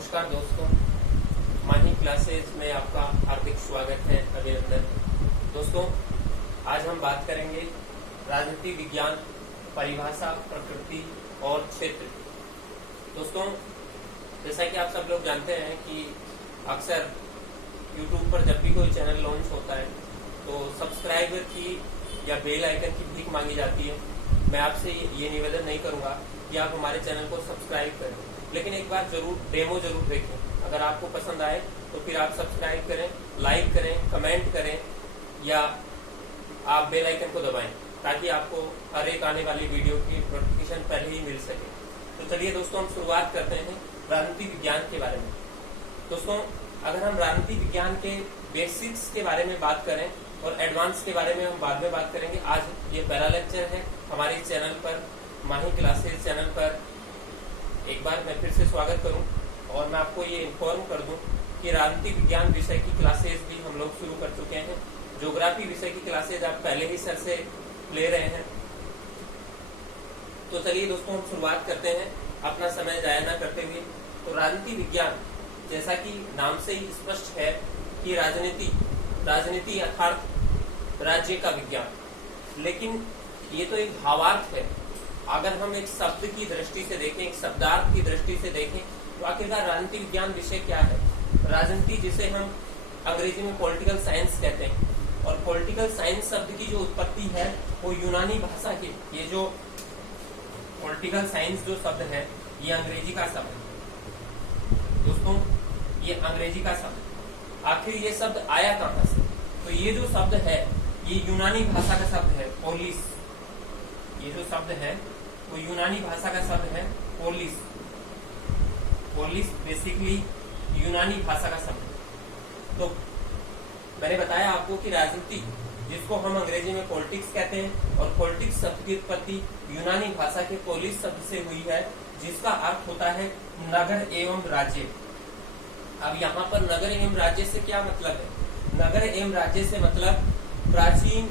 नमस्कार दोस्तों, माही क्लासेस में आपका हार्दिक स्वागत है, अभिनंदन। दोस्तों, आज हम बात करेंगे राजनीति विज्ञान, परिभाषा, प्रकृति और क्षेत्र। दोस्तों, जैसा कि आप सब लोग जानते हैं कि अक्सर YouTube पर जब भी कोई चैनल लॉन्च होता है तो सब्सक्राइबर की या बेल आइकन की भीख मांगी जाती है। मैं आपसे ये निवेदन नहीं करूंगा कि आप हमारे चैनल को सब्सक्राइब करें, लेकिन एक बार जरूर डेमो जरूर देखें। अगर आपको पसंद आए तो फिर आप सब्सक्राइब करें, लाइक करें, कमेंट करें या आप बेल आइकन को दबाएं ताकि आपको हर एक आने वाली वीडियो की नोटिफिकेशन पहले ही मिल सके। तो चलिए दोस्तों, हम शुरुआत करते हैं राजनीति विज्ञान के बारे में। दोस्तों, अगर हम राजनीति विज्ञान के बेसिक्स के बारे में बात करें और एडवांस के बारे में हम बाद में बात करेंगे। आज ये पहला लेक्चर है हमारे चैनल पर, माही क्लासेस चैनल पर। एक बार मैं फिर से स्वागत करूं और मैं आपको ये इन्फॉर्म कर दूं कि राजनीति विज्ञान विषय की क्लासेस भी हम लोग शुरू कर चुके हैं। ज्योग्राफी विषय की क्लासेज आप पहले ही सर से ले रहे हैं। तो चलिए दोस्तों, हम शुरुआत करते हैं अपना समय जाया न करते हुए। तो राजनीति विज्ञान, जैसा कि नाम से ही स्पष्ट है कि राजनीति अर्थात राज्य का विज्ञान, लेकिन ये तो एक भावार्थ है। अगर हम एक शब्द की दृष्टि से देखें, एक शब्दार्थ की दृष्टि से देखें, तो आखिरकार राजनीति विज्ञान विषय क्या है? राजनीति, जिसे हम अंग्रेजी में पॉलिटिकल साइंस कहते हैं, और पॉलिटिकल साइंस शब्द की जो उत्पत्ति है वो यूनानी भाषा की, ये जो पॉलिटिकल साइंस जो शब्द है ये अंग्रेजी का शब्द है। दोस्तों, ये अंग्रेजी का शब्द, आखिर ये शब्द आया कहां से? तो ये जो शब्द है ये यूनानी भाषा का शब्द है, पोलिस। ये जो शब्द है वो यूनानी भाषा का शब्द है, पोलिस। पोलिस बेसिकली यूनानी भाषा का शब्द है। तो मैंने बताया आपको कि राजनीति, जिसको हम अंग्रेजी में पॉलिटिक्स कहते हैं, और पॉलिटिक्स शब्द की उत्पत्ति यूनानी भाषा के पोलिस शब्द से हुई है, जिसका अर्थ होता है नगर एवं राज्य। अब यहाँ पर नगर एवं राज्य से क्या मतलब है? नगर एवं राज्य से मतलब प्राचीन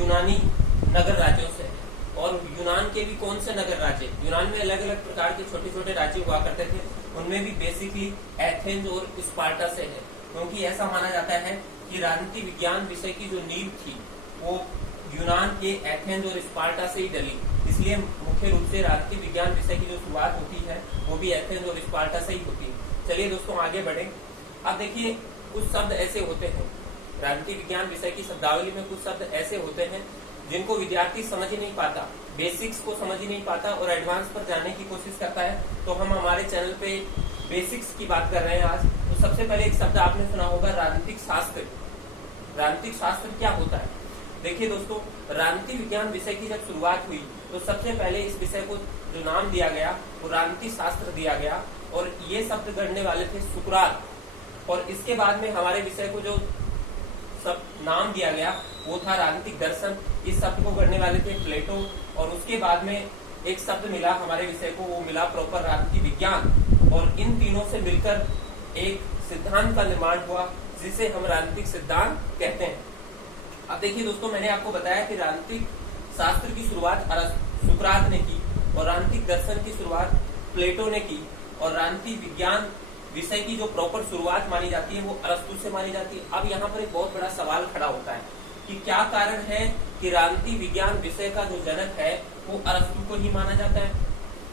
यूनानी नगर राज्यों से है। और यूनान के भी कौन से नगर राज्य? यूनान में अलग अलग प्रकार के छोटे छोटे राज्य हुआ करते थे, उनमें भी बेसिकली एथेंस और स्पार्टा से है, क्योंकि ऐसा माना जाता है कि राजनीति विज्ञान विषय की जो नींव थी वो यूनान के एथेंस और स्पार्टा से ही डली। इसलिए मुख्य रूप से राजनीति विज्ञान विषय की जो शुरुआत होती है वो भी एथेंस और स्पार्टा से ही होती है। चलिए दोस्तों, आगे बढ़े। अब देखिए, कुछ शब्द ऐसे होते हैं राजनीति विज्ञान विषय की शब्दावली में, कुछ शब्द ऐसे होते हैं जिनको विद्यार्थी समझ ही नहीं पाता, बेसिक्स को समझ ही नहीं पाता और एडवांस पर जाने की कोशिश करता है। तो हम हमारे चैनल पे बेसिक्स की बात कर रहे हैं आज। तो सबसे पहले एक शब्द आपने सुना होगा, राजनीतिक शास्त्र। राजनीतिक शास्त्र क्या होता है? देखिए दोस्तों, राजनीति विज्ञान विषय की जब शुरुआत हुई तो सबसे पहले इस विषय को जो नाम दिया गया वो राजनीतिक शास्त्र दिया गया, और ये शब्द गढ़ने वाले थे सुकरात। और इसके बाद में हमारे विषय को जो सब नाम दिया गया वो था राजनीतिक दर्शन। इस शब्द को गढ़ने वाले थे प्लेटो, और उसके बाद में एक शब्द मिला हमारे विषय को, वो मिला प्रॉपर राजनीति विज्ञान। और इन तीनों से मिलकर एक सिद्धांत का निर्माण हुआ जिसे हम राजनीतिक सिद्धांत कहते हैं। अब देखिए दोस्तों, मैंने आपको बताया कि राजनीतिक शास्त्र की शुरुआत सुकरात ने की, और राजनीतिक दर्शन की शुरुआत प्लेटो ने की, और राजनीति विज्ञान विषय की जो प्रॉपर शुरुआत मानी जाती है वो अरस्तु से मानी जाती है। अब यहाँ पर एक बहुत बड़ा सवाल खड़ा होता है कि क्या कारण है कि राजनीति विज्ञान विषय का जो जनक है वो अरस्तु को ही माना जाता है?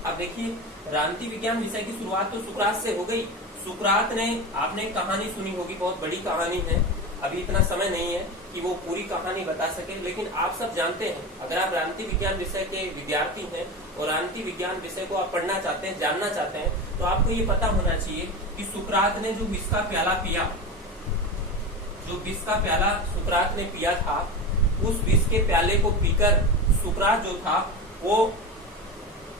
अब देखिए, राजनीति विज्ञान विषय की शुरुआत तो सुकरात से हो गई। सुकरात ने, आपने कहानी सुनी होगी, बहुत बड़ी कहानी है, अभी इतना समय नहीं है कि वो पूरी कहानी बता सके, लेकिन आप सब जानते हैं, अगर आप राजनीति विज्ञान विषय के विद्यार्थी हैं और राजनीति विज्ञान विषय को आप पढ़ना चाहते हैं, जानना चाहते हैं, तो आपको ये पता होना चाहिए कि सुकरात ने जो विष का प्याला पिया, जो विष का प्याला सुकरात ने पिया था, उस विष के प्याले को पीकर सुकरात जो था वो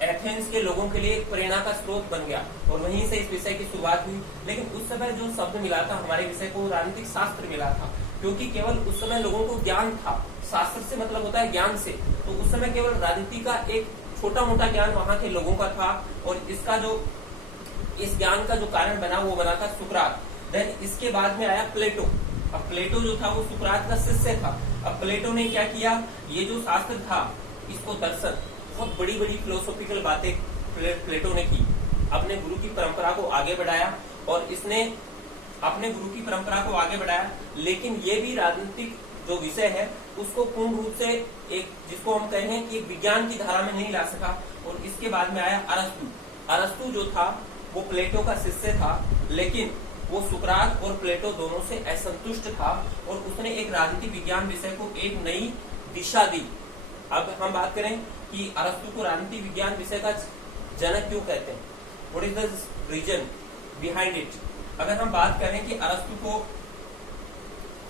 एथेंस के लोगों के लिए एक प्रेरणा का स्रोत बन गया, और वहीं से इस विषय की शुरुआत हुई। लेकिन उस समय जो शब्द मिला था हमारे विषय को, राजनीतिक शास्त्र मिला था, क्योंकि केवल उस समय लोगों को ज्ञान था। शास्त्र से मतलब होता है ज्ञान से, तो उस समय केवल राजनीति का एक छोटा मोटा ज्ञान वहां के लोगों का था, और इसका जो इस ज्ञान का जो कारण बना वो बना था सुकरात। देन इसके बाद में आया प्लेटो। अब प्लेटो जो था वो सुकरात का शिष्य था। अब प्लेटो ने क्या किया, ये जो शास्त्र था इसको दर्शन, बहुत बड़ी बड़ी फिलोसॉफिकल बातें प्लेटो ने की। अब अपने गुरु की परंपरा को आगे बढ़ाया और इसने अपने गुरु की परंपरा को आगे बढ़ाया, लेकिन ये भी राजनीतिक जो विषय है उसको पूर्ण रूप से एक, जिसको हम कहें हैं कि एक विज्ञान की धारा में नहीं ला सका। और इसके बाद में आया अरस्तु। अरस्तु जो था वो प्लेटो का शिष्य था, लेकिन वो सुकरात और प्लेटो दोनों से असंतुष्ट था और उसने एक राजनीतिक विज्ञान विषय को एक नई दिशा दी। अब हम बात करें कि अरस्तु को राजनीतिक विज्ञान विषय का जनक क्यों कहते हैं, what is the reason behind it. अगर हम बात करें कि अरस्तु को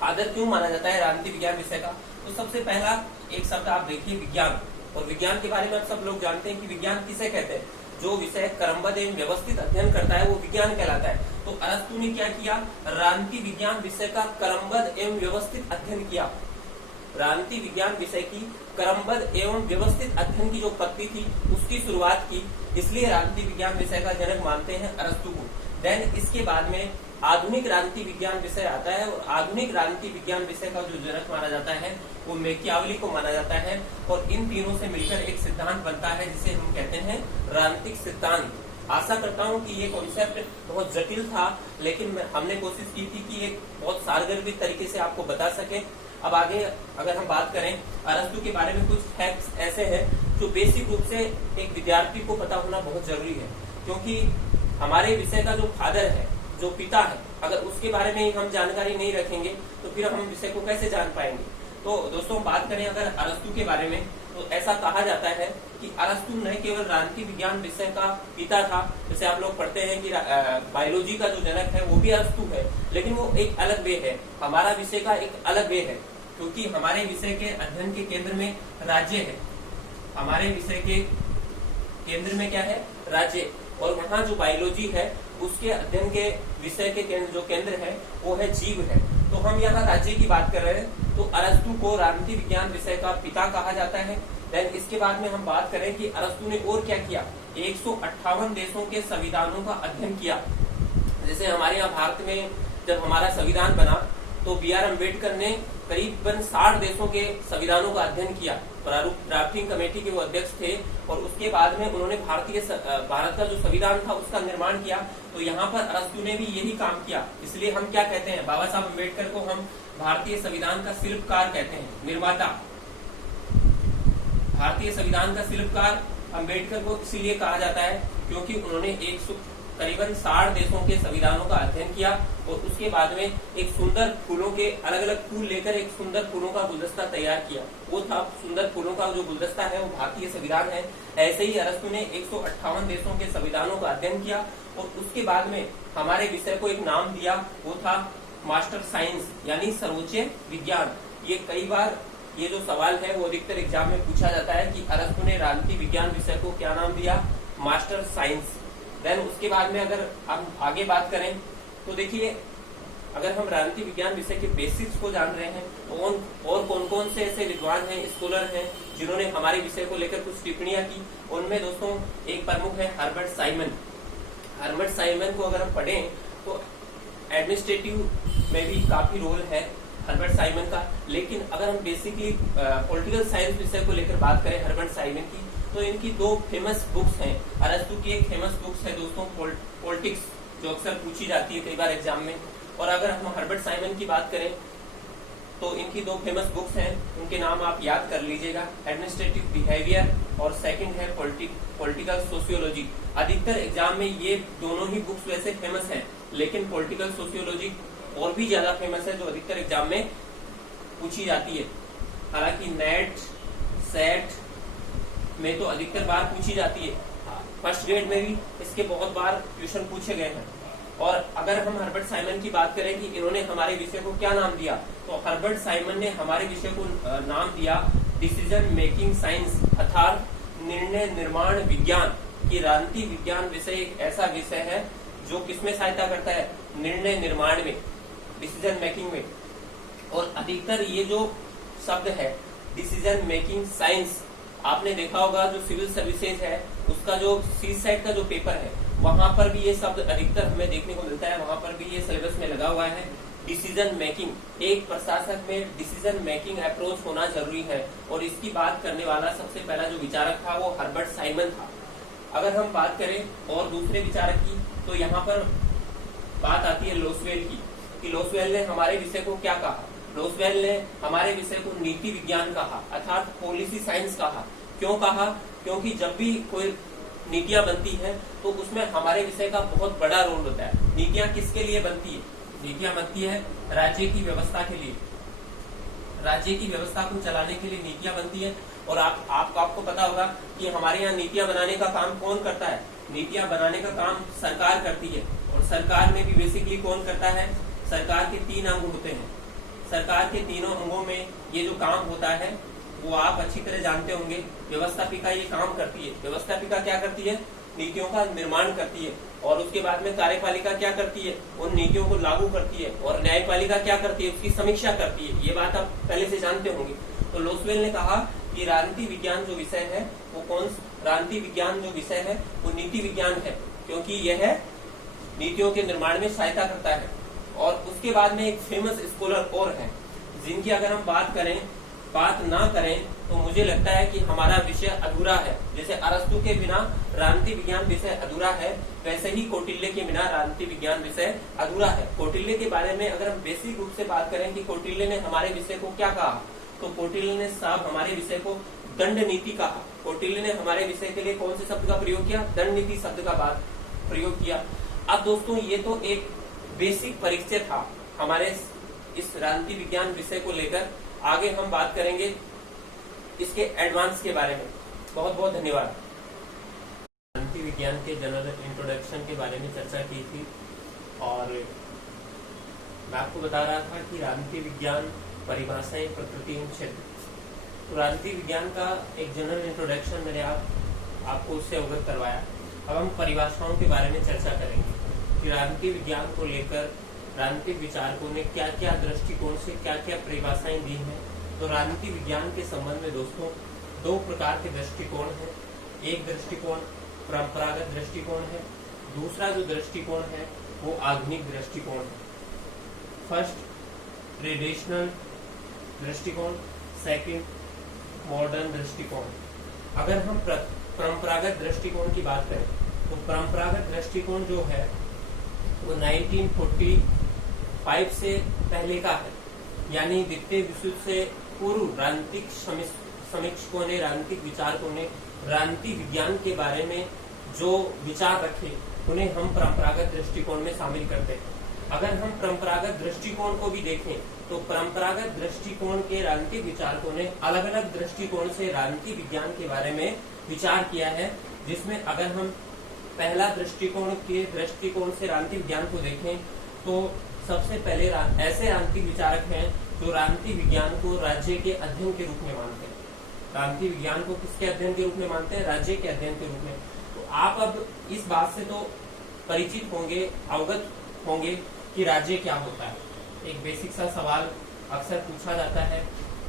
आदर क्यों माना जाता है राजनीतिक विज्ञान विषय का, तो सबसे पहला एक शब्द आप देखिए विज्ञान। और विज्ञान के बारे में आप सब लोग जानते हैं कि विज्ञान किसे कहते हैं, जो विषय क्रमबद्ध एवं व्यवस्थित अध्ययन करता है वो विज्ञान कहलाता है। तो अरस्तु ने क्या किया, राजनीतिक विज्ञान विषय का क्रमबद्ध एवं व्यवस्थित अध्ययन किया। राजनीतिक विज्ञान विषय की क्रमबद्ध एवं व्यवस्थित अध्ययन की जो पद्धति थी उसकी शुरुआत की, इसलिए राजनीतिक विज्ञान विषय का जनक मानते हैं अरस्तु को। देन इसके बाद में आधुनिक राजनीतिक विज्ञान विषय आता है और आधुनिक राजनीतिक विज्ञान विषय का जो जनक माना जाता है वो मैकियावेली को माना जाता है। और इन तीनों से मिलकर एक सिद्धांत बनता है जिसे हम कहते हैं राजनीतिक सिद्धांत। आशा करता हूं कि ये कॉन्सेप्ट बहुत जटिल था, लेकिन हमने कोशिश की थी कि एक बहुत सारगर्भित तरीके से आपको बता सके। अब आगे अगर हम बात करें अरस्तु के बारे में, कुछ फैक्ट्स ऐसे हैं जो बेसिक रूप से एक विद्यार्थी को पता होना बहुत जरूरी है, क्योंकि हमारे विषय का जो फादर है, जो पिता है, अगर उसके बारे में हम जानकारी नहीं रखेंगे तो फिर हम विषय को कैसे जान पाएंगे। तो दोस्तों बात करें अगर अरस्तु के बारे में, तो ऐसा कहा जाता है कि अरस्तु न केवल राजनीतिक विज्ञान विषय का पिता था, जैसे आप लोग पढ़ते हैं कि बायोलॉजी का जो जनक है वो भी अरस्तु है, लेकिन वो एक अलग वे है। हमारा विषय का एक अलग वे है, क्योंकि हमारे विषय के अध्ययन के केंद्र में राज्य है। हमारे विषय के केंद्र में क्या है, राज्य। और वहाँ जो बायोलॉजी है उसके अध्ययन के विषय के केंद्र, जो केंद्र है वो है जीव है। तो हम यहाँ राज्य की बात कर रहे हैं, तो अरस्तु को राजनीतिक विज्ञान विषय का पिता कहा जाता है। देन इसके बाद में हम बात करें कि अरस्तु ने और क्या किया, 158 देशों के संविधानों का अध्ययन किया। जैसे हमारे यहाँ भारत में जब हमारा संविधान बना तो बी.आर. अम्बेडकर ने करीबन 60 देशों के संविधानों का अध्ययन किया। प्रारूप ड्राफ्टिंग कमेटी के वो अध्यक्ष थे और उसके बाद में उन्होंने भारत का जो संविधान था उसका निर्माण किया। तो यहाँ पर अरस्तु ने भी यही काम किया, इसलिए हम क्या कहते हैं, बाबा साहब अम्बेडकर को हम भारतीय संविधान का शिल्पकार कहते हैं, निर्माता। भारतीय संविधान का शिल्पकार अम्बेडकर को इसीलिए कहा जाता है क्योंकि उन्होंने करीबन 60 देशों के संविधानों का अध्ययन किया और उसके बाद में एक सुंदर फूलों के अलग अलग फूल लेकर एक सुंदर फूलों का गुलदस्ता तैयार किया। वो था सुंदर फूलों का जो गुलदस्ता है वो भारतीय संविधान है। ऐसे ही अरस्तु ने 158 देशों के संविधानों का अध्ययन किया और उसके बाद में हमारे विषय को एक नाम दिया, वो था मास्टर साइंस यानी सर्वोच्च विज्ञान। ये कई बार ये जो सवाल है वो अधिकतर एग्जाम में पूछा जाता है कि अरस्तु ने राजनीतिक विज्ञान विषय को क्या नाम दिया, मास्टर साइंस। देन उसके बाद में अगर हम आगे बात करें तो देखिए, अगर हम राजनीतिक विज्ञान विषय के बेसिक्स को जान रहे हैं तो और कौन कौन से ऐसे विद्वान हैं, स्कॉलर हैं जिन्होंने हमारे विषय को लेकर कुछ टिप्पणियां की, उनमें दोस्तों एक प्रमुख है हर्बर्ट साइमन। हर्बर्ट साइमन को अगर हम पढ़ें तो एडमिनिस्ट्रेटिव में भी काफी रोल है हर्बर्ट साइमन का। लेकिन अगर हम बेसिकली पॉलिटिकल साइंस विषय को लेकर बात करें हर्बर्ट साइमन की, तो इनकी दो फेमस बुक्स हैं। अरस्तु की एक फेमस बुक्स है दोस्तों पॉलिटिक्स, जो अक्सर पूछी जाती है कई बार एग्जाम में। और अगर हम हर्बर्ट साइमन की बात करें तो इनकी दो फेमस बुक्स हैं, उनके नाम आप याद कर लीजिएगा, एडमिनिस्ट्रेटिव बिहेवियर और सेकंड है पॉलिटिकल सोशियोलॉजी। अधिकतर एग्जाम में ये दोनों ही बुक्स वैसे फेमस हैं, लेकिन पॉलिटिकल सोशियोलॉजी और भी ज्यादा फेमस है जो अधिकतर एग्जाम में पूछी जाती है। हालांकि नेट सेट में तो अधिकतर बार पूछी जाती है, फर्स्ट ग्रेड में भी इसके बहुत बार क्वेश्चन पूछे गए हैं। और अगर हम हर्बर्ट साइमन की बात करें कि इन्होंने हमारे विषय को क्या नाम दिया, तो हर्बर्ट साइमन ने हमारे विषय को नाम दिया डिसीजन मेकिंग साइंस अर्थात निर्णय निर्माण विज्ञान। की राजनीतिक विज्ञान विषय एक ऐसा विषय है जो किसमें सहायता करता है, निर्णय निर्माण में, डिसीजन मेकिंग में। और अधिकतर ये जो शब्द है डिसीजन मेकिंग साइंस, आपने देखा होगा जो सिविल सर्विसेज है उसका जो सीसेट का जो पेपर है वहां पर भी ये शब्द अधिकतर हमें देखने को मिलता है, वहां पर भी ये सिलेबस में लगा हुआ है। डिसीजन मेकिंग, एक प्रशासक में डिसीजन मेकिंग अप्रोच होना जरूरी है और इसकी बात करने वाला सबसे पहला जो विचारक था वो हर्बर्ट साइमन था। अगर हम बात करें और दूसरे विचारक की, तो यहाँ पर बात आती है लोसवेल की, कि लोसवेल ने हमारे विषय को क्या कहा। लोसवेल ने हमारे विषय को नीति विज्ञान कहा, अर्थात पॉलिसी साइंस कहा। क्यों कहा? क्योंकि जब भी कोई नीतियां बनती है तो उसमें हमारे विषय का बहुत बड़ा रोल होता है। नीतियां किसके लिए बनती है? नीतियां बनती है राज्य की व्यवस्था के लिए, राज्य की व्यवस्था को चलाने के लिए नीतियां बनती है। और आपको पता होगा कि हमारे यहाँ नीतियां बनाने का काम कौन करता है? नीतियां बनाने का काम सरकार करती है। और सरकार में भी बेसिकली कौन करता है? सरकार के 3 अंग होते हैं। सरकार के तीनों अंगों में ये जो काम होता है वो आप अच्छी तरह जानते होंगे। व्यवस्थापिका ये काम करती है। व्यवस्थापिका क्या करती है? नीतियों का निर्माण करती है। और उसके बाद में कार्यपालिका क्या करती है? उन नीतियों को लागू करती है। और न्यायपालिका क्या करती है? उसकी समीक्षा करती है। ये बात आप पहले से जानते होंगे। तो लोसवेल ने कहा कि राजनीति विज्ञान जो विषय है वो राजनीति विज्ञान जो विषय है वो नीति विज्ञान है, क्योंकि यह नीतियों के निर्माण में सहायता करता है। और उसके बाद में एक फेमस स्कॉलर और है जिनकी अगर हम बात ना करें तो मुझे लगता है कि हमारा विषय अधूरा है। जैसे अरस्तु के बिना राजनीति विज्ञान विषय अधूरा है, वैसे ही कौटिल्य के बिना राजनीति विज्ञान विषय अधूरा है। कौटिल्य के बारे में अगर हम बेसिक रूप से बात करें कि कौटिल्य ने हमारे विषय को क्या कहा, तो कौटिल्य ने साहब हमारे विषय को दंड नीति कहा। कौटिल्य ने हमारे विषय के लिए कौन से शब्द का प्रयोग किया? दंड नीति शब्द का प्रयोग किया। अब दोस्तों ये तो एक बेसिक परिचय था हमारे इस राजनीति विज्ञान विषय को लेकर। आगे हम बात करेंगे इसके एडवांस के बारे में। बहुत बहुत धन्यवाद। राजनीति विज्ञान के जनरल इंट्रोडक्शन के बारे में चर्चा की थी और मैं आपको बता रहा था कि राजनीति विज्ञान परिभाषाएं, प्रकृति एवं क्षेत्र। तो राजनीति विज्ञान का एक जनरल इंट्रोडक्शन मैंने आपको उससे अवगत करवाया। अब हम परिभाषाओं के बारे में चर्चा करेंगे कि राजनीति विज्ञान को लेकर राजनीतिक विचारकों ने क्या क्या दृष्टिकोण से क्या क्या परिभाषाएं दी हैं। तो राजनीति विज्ञान के संबंध में दोस्तों 2 प्रकार के दृष्टिकोण हैं। एक दृष्टिकोण परंपरागत दृष्टिकोण है, दूसरा जो दृष्टिकोण है वो आधुनिक दृष्टिकोण है। फर्स्ट ट्रेडिशनल दृष्टिकोण, सेकंड मॉडर्न दृष्टिकोण। अगर हम परंपरागत दृष्टिकोण की बात करें तो परंपरागत दृष्टिकोण जो है वो 1945 से पहले का है, यानी द्वितीय विश्व युद्ध से पूर्व राजनीतिक समीक्षकों ने, राजनीतिक विचारकों ने राजनीति विज्ञान के बारे में जो विचार रखे उन्हें हम परंपरागत दृष्टिकोण में शामिल करते हैं। अगर हम परंपरागत दृष्टिकोण को भी देखें तो परंपरागत दृष्टिकोण के राजनीतिक विचारकों ने अलग अलग दृष्टिकोण से राजनीति विज्ञान के बारे में विचार किया है, जिसमें अगर हम पहला दृष्टिकोण के दृष्टिकोण से राजनीतिक विज्ञान को देखें तो सबसे पहले ऐसे राजनीतिक विचारक हैं जो राजनीति विज्ञान को राज्य के अध्ययन के रूप में मानते हैं। राजनीति विज्ञान को किसके अध्ययन के रूप में मानते हैं? राज्य के अध्ययन के रूप में। तो आप अब इस बात से तो परिचित होंगे, अवगत होंगे कि राज्य क्या होता है। एक बेसिक सा सवाल अक्सर पूछा जाता है,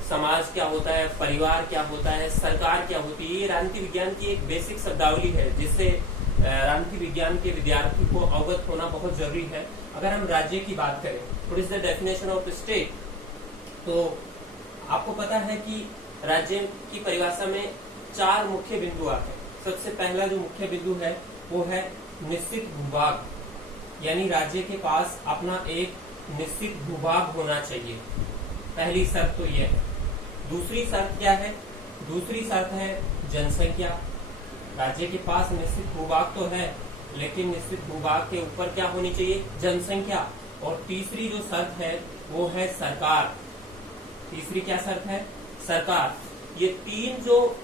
समाज क्या होता है, परिवार क्या होता है, सरकार क्या होती है। ये राजनीति विज्ञान की एक बेसिक शब्दावली है जिससे राजनीति विज्ञान के विद्यार्थी को अवगत होना बहुत जरूरी है। अगर हम राज्य की बात करें, what is the definition of state, तो आपको पता है कि राज्य की परिभाषा में 4 मुख्य बिंदु आते हैं। सबसे पहला जो मुख्य बिंदु है वो है निश्चित भूभाग, यानी राज्य के पास अपना एक निश्चित भूभाग होना चाहिए। पहली शर्त तो यह है। दूसरी शर्त क्या है? दूसरी शर्त है जनसंख्या। राज्य के पास निश्चित भूभाग तो है, लेकिन निश्चित भूभाग के ऊपर क्या होनी चाहिए? जनसंख्या। और तीसरी जो शर्त है वो है सरकार। तीसरी क्या शर्त है? सरकार। ये 3 जो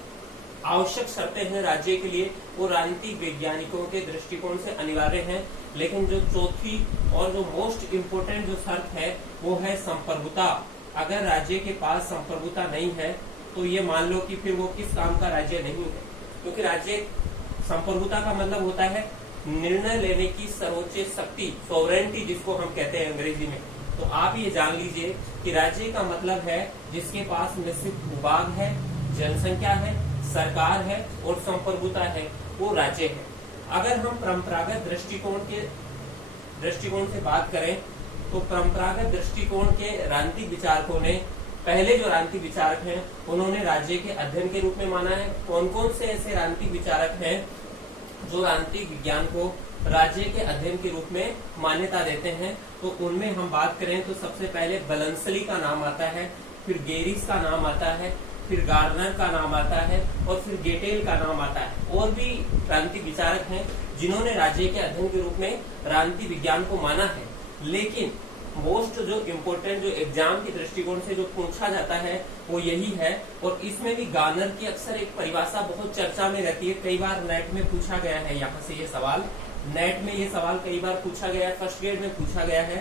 आवश्यक शर्तें हैं राज्य के लिए वो राजनीतिक वैज्ञानिकों के दृष्टिकोण से अनिवार्य हैं। लेकिन जो चौथी और जो मोस्ट इम्पोर्टेंट जो शर्त है वो है संप्रभुता। अगर राज्य के पास संप्रभुता नहीं है तो ये मान लो कि फिर वो किस काम का राज्य नहीं है, क्योंकि राज्य संप्रभुता का मतलब होता है निर्णय लेने की सर्वोच्च शक्ति, सोवरेनिटी जिसको हम कहते हैं अंग्रेजी में। तो आप ये जान लीजिए कि राज्य का मतलब है जिसके पास निश्चित भूभाग है, जनसंख्या है, सरकार है और संप्रभुता है, वो राज्य है। अगर हम परंपरागत दृष्टिकोण से बात करें तो परंपरागत दृष्टिकोण के राजनीतिक विचारकों ने, पहले जो राजनीतिक विचारक हैं उन्होंने राज्य के अध्ययन के रूप में माना है। कौन कौन से ऐसे राजनीतिक विचारक हैं जो राजनीतिक विज्ञान को राज्य के अध्ययन के रूप में मान्यता देते हैं, तो उनमें हम बात करें तो सबसे पहले बलंसली का नाम आता है, फिर गेरिस का नाम आता है, फिर गार्नर का नाम आता है और फिर गेटेल का नाम आता है। और भी राजनीतिक विचारक हैं जिन्होंने राज्य के अध्ययन के रूप में राजनीतिक विज्ञान को माना है। लेकिन मोस्ट जो इम्पोर्टेंट जो एग्जाम के दृष्टिकोण से जो पूछा जाता है वो यही है। और इसमें भी गार्नर की अक्सर एक परिभाषा बहुत चर्चा में रहती है, कई बार नेट में पूछा गया है। यहाँ से ये सवाल नेट में ये सवाल कई बार पूछा गया है, फर्स्ट ग्रेड में पूछा गया है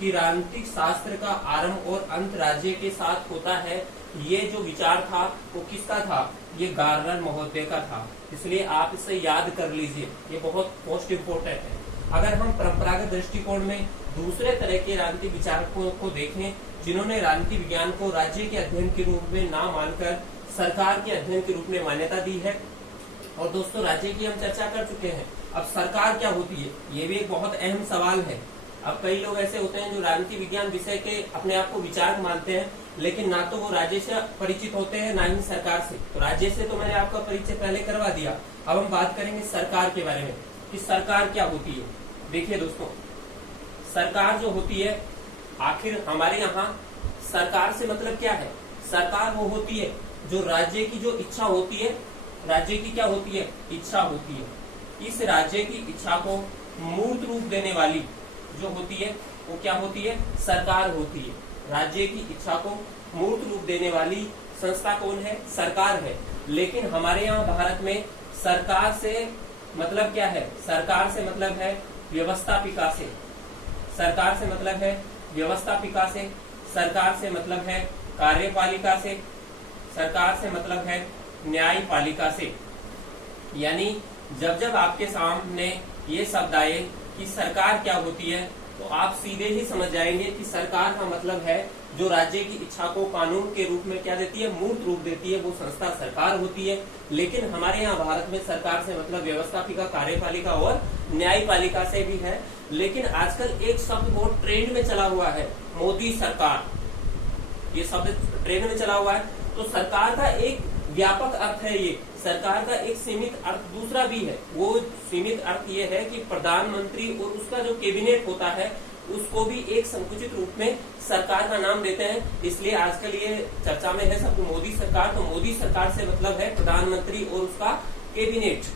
कि राजनीतिक शास्त्र का आरंभ और अंत राज्य के साथ होता है। ये जो विचार था वो किसका था? ये गार्नर महोदय का था। इसलिए आप इसे याद कर लीजिए, ये बहुत मोस्ट इम्पोर्टेंट है। अगर हम परंपरागत दृष्टिकोण में दूसरे तरह के राजनीतिक विचारकों को देखें जिन्होंने राजनीतिक विज्ञान को राज्य के अध्ययन के रूप में ना मानकर सरकार के अध्ययन के रूप में मान्यता दी है। और दोस्तों, राज्य की हम चर्चा कर चुके हैं। अब सरकार क्या होती है, ये भी एक बहुत अहम सवाल है। अब कई लोग ऐसे होते हैं जो राजनीतिक विज्ञान विषय के अपने आप को विचारक मानते हैं, लेकिन ना तो वो राज्य से परिचित होते हैं ना ही सरकार से। तो राज्य से तो मैंने आपका परिचय पहले करवा दिया। अब हम बात करेंगे सरकार के बारे में कि सरकार क्या होती है। देखिए दोस्तों, सरकार जो होती है, आखिर हमारे यहाँ सरकार से मतलब क्या है? सरकार वो होती है जो राज्य की जो इच्छा होती है, राज्य की क्या होती है? इच्छा होती है। इस राज्य की इच्छा को मूर्त रूप देने वाली जो होती है वो क्या होती है? सरकार होती है। राज्य की इच्छा को मूर्त रूप देने वाली संस्था कौन है? सरकार है। लेकिन हमारे यहाँ भारत में सरकार से मतलब क्या है? सरकार से मतलब है व्यवस्थापिका से। सरकार से मतलब है व्यवस्थापिका से, सरकार से मतलब है कार्यपालिका से, सरकार से मतलब है न्यायपालिका से। यानी जब जब आपके सामने ये शब्द आए कि सरकार क्या होती है, तो आप सीधे ही समझ जाएंगे कि सरकार का मतलब है जो राज्य की इच्छा को कानून के रूप में क्या देती है? मूर्त रूप देती है, वो संस्था सरकार होती है। लेकिन हमारे यहाँ भारत में सरकार से मतलब व्यवस्थापिका, कार्यपालिका और न्यायपालिका से भी है। लेकिन आजकल एक शब्द बहुत ट्रेंड में चला हुआ है, मोदी सरकार। ये शब्द ट्रेंड में चला हुआ है। तो सरकार का एक व्यापक अर्थ है ये, सरकार का एक सीमित अर्थ दूसरा भी है। वो सीमित अर्थ ये है कि प्रधानमंत्री और उसका जो कैबिनेट होता है उसको भी एक संकुचित रूप में सरकार का नाम देते हैं। इसलिए आजकल ये चर्चा में है शब्द मोदी सरकार। तो मोदी सरकार से मतलब है प्रधानमंत्री और उसका कैबिनेट।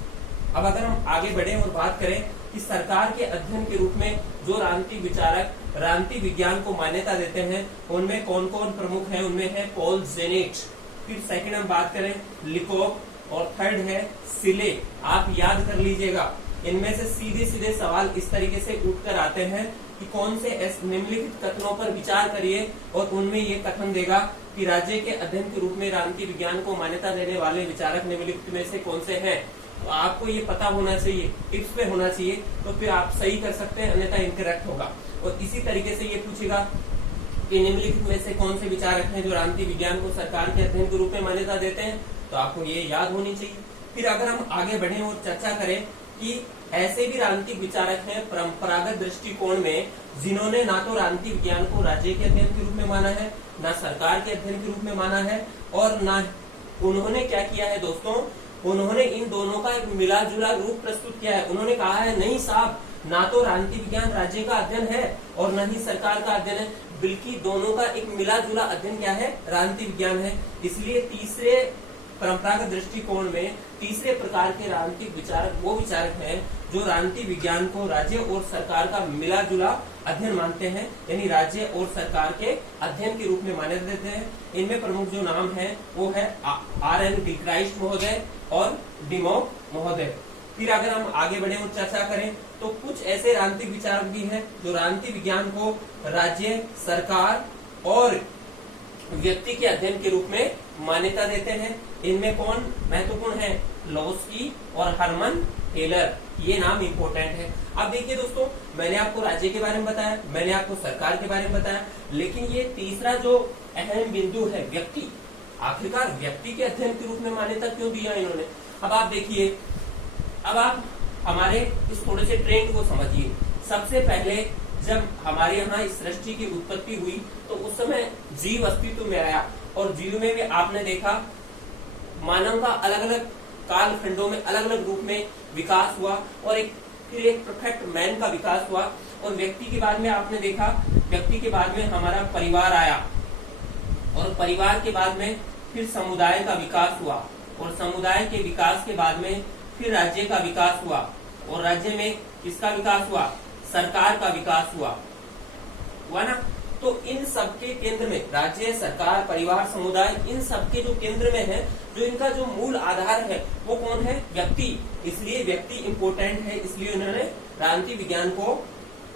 अब अगर हम आगे बढ़े और बात करें कि सरकार के अध्ययन के रूप में जो राजनीतिक विचारक राजनीतिक विज्ञान को मान्यता देते हैं उनमें कौन कौन प्रमुख है? उनमें है पॉल जेनेट, फिर सेकंड हम बात करें लिकोक और थर्ड है सिले। आप याद कर लीजिएगा, इनमें से सीधे सीधे सवाल इस तरीके से उठकर आते हैं कि कौन से निम्नलिखित कथनों पर विचार करिए और उनमें ये कथन देगा कि राज्य के अध्ययन के रूप में राजनीतिक विज्ञान को मान्यता देने वाले विचारक निम्नलिखित में से कौन से हैं। तो आपको ये पता होना चाहिए, टिप्स पे होना चाहिए, तो फिर आप सही कर सकते हैं, अन्यथा इनकरेक्ट होगा। और इसी तरीके से ये पूछेगा कि निम्नलिखित में से कौन से विचारक हैं जो राजनीतिक विज्ञान को सरकार के अध्ययन के रूप में मान्यता देते हैं, तो आपको ये याद होनी चाहिए। फिर अगर हम आगे बढ़े और चर्चा करें कि ऐसे भी राजनीतिक विचारक हैं परंपरागत दृष्टिकोण में जिन्होंने ना तो राजनीतिक विज्ञान को राज्य के अध्ययन के रूप में माना है, ना सरकार के अध्ययन के रूप में माना है, और ना उन्होंने क्या किया है दोस्तों, उन्होंने इन दोनों का एक मिला जुला रूप प्रस्तुत किया है। उन्होंने कहा है नहीं साहब, ना तो राजनीतिक विज्ञान राज्य का अध्ययन है और न ही सरकार का अध्ययन है, बल्कि दोनों का एक मिला जुला अध्ययन क्या है? राजनीतिक विज्ञान है। इसलिए तीसरे परंपरागत दृष्टिकोण में तीसरे प्रकार के राजनीतिक विचारक वो विचारक हैं जो राजनीतिक विज्ञान को राज्य और सरकार का मिला जुला अध्ययन मानते हैं, यानी राज्य और सरकार के अध्ययन के रूप में मान्यता देते हैं। इनमें प्रमुख जो नाम है वो है R.N. गिलक्राइस्ट महोदय और डिमॉक महोदय। फिर अगर हम आगे बढ़े और चर्चा करें तो कुछ ऐसे राजनीतिक विचारक भी हैं जो राजनीतिक विज्ञान को राज्य, सरकार और व्यक्ति के अध्ययन के रूप में मान्यता देते हैं। इनमें कौन महत्वपूर्ण है? लोस्की और हरमन टेलर, ये नाम इंपॉर्टेंट है। अब देखिए दोस्तों, मैंने आपको राज्य के बारे में बताया, मैंने आपको सरकार के बारे में बताया, लेकिन ये तीसरा जो अहम बिंदु है व्यक्ति, आखिरकार व्यक्ति के अध्ययन के रूप में मान्यता क्यों दिया इन्होंने? अब आप देखिए, अब आप हमारे इस थोड़े से ट्रेंड को समझिए। सबसे पहले जब हमारे यहाँ इस सृष्टि की उत्पत्ति हुई तो उस समय जीव अस्तित्व में आया, और जीव में भी आपने देखा मानव का अलग अलग कालखंडों में अलग अलग रूप में विकास हुआ और फिर एक परफेक्ट मैन का विकास हुआ। और व्यक्ति के बाद में आपने देखा, व्यक्ति के बाद में हमारा परिवार आया और परिवार के बाद में फिर समुदाय का विकास हुआ और समुदाय के विकास के बाद में फिर राज्य का विकास हुआ और राज्य में किसका विकास हुआ? सरकार का विकास हुआ ना। तो इन सबके केंद्र में राज्य, सरकार, परिवार, समुदाय, इन सबके जो केंद्र में है, जो इनका जो मूल आधार है वो कौन है? व्यक्ति। इसलिए व्यक्ति इंपोर्टेंट है, इसलिए उन्होंने राजनीति विज्ञान को